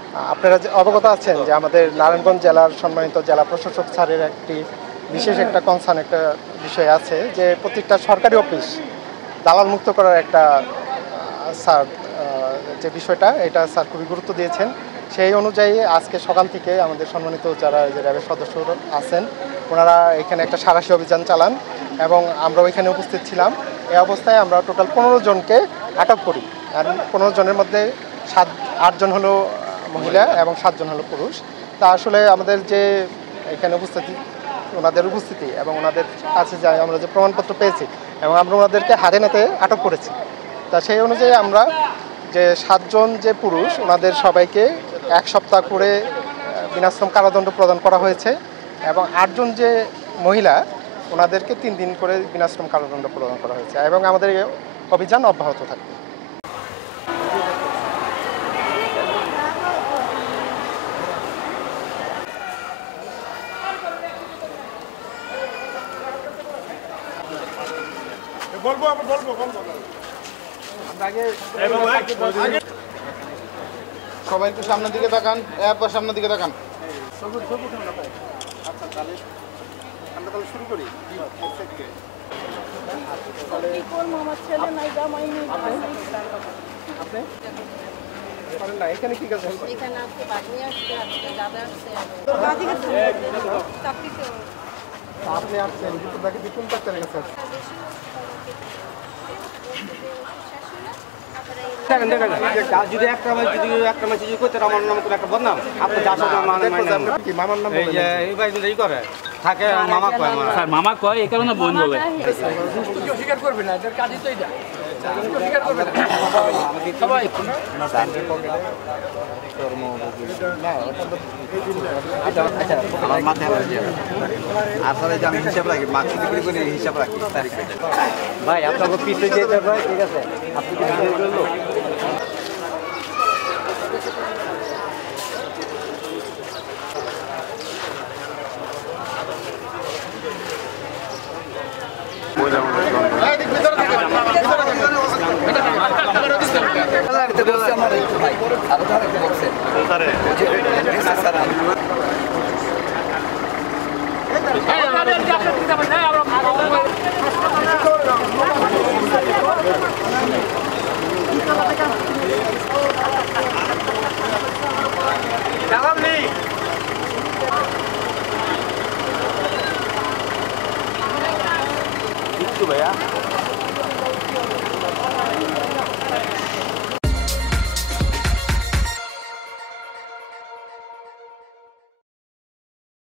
আপনারা যে অবগত আছেন যে আমাদের নারায়ণগঞ্জ জেলার সম্মানিত জেলা প্রশাসক স্যারের একটি বিশেষ একটা কনসার্ন একটা বিষয় আছে যে প্রত্যেকটা সরকারি অফিস দালাল মুক্ত করার একটা স্যার যে বিষয়টা এটা স্যার খুবই গুরুত্ব দিয়েছেন। সেই অনুযায়ী আজকে সকাল থেকে আমাদের সম্মানিত যারা যে র্যাবের সদস্য আছেন ওনারা এখানে একটা সাঁড়াশি অভিযান চালান এবং আমরা ওইখানে উপস্থিত ছিলাম। এই অবস্থায় আমরা টোটাল 15 জনকে আটক করি। আর 15 জনের মধ্যে 8 জন হলো মহিলা এবং 7 জন হলো পুরুষ। তা আসলে আমাদের যে এখানে ওনাদের উপস্থিতি এবং ওনাদের কাছে যে আমরা যে প্রমাণপত্র পেয়েছি এবং আমরা ওনাদেরকে হাতে নাতে আটক করেছি। তা সেই অনুযায়ী আমরা যে 7 জন যে পুরুষ ওনাদের সবাইকে 1 সপ্তাহ করে বিনাশ্রম কারাদণ্ড প্রদান করা হয়েছে এবং 8 জন যে মহিলা ওনাদেরকে 3 দিন করে বিনাশ্রম কারাদণ্ড প্রদান করা হয়েছে এবং আমাদের এই অভিযান অব্যাহত থাকবে। সবাই একটু সামনের দিকে তাকান, একবার সামনের দিকে তাকান। আচ্ছা তাহলে আমরা শুরু করি। এখানে কি কাজ আপনি আসছেন কোন ডাক্তারের কাছে? যদি একটা মাছ যদি করতে আমার নাম করে একটা বদনাম আপনি মামার নাম এই ভাই এই করে থাকে মামা কয় স্যার মামা কয় এই কারণে বোন বলে স্বীকার করবে না এদের কাজই তো এটা স্বীকার করবে না সবাই আমার মাথায় আসলে যে আমি হিসাব রাখি মাছ বিক্রি করে হিসাব রাখি তারিখ ভাই আপনাকে পিছিয়ে যেতে ভাই ঠিক আছে আপনি কি ভিডিও করলো আমার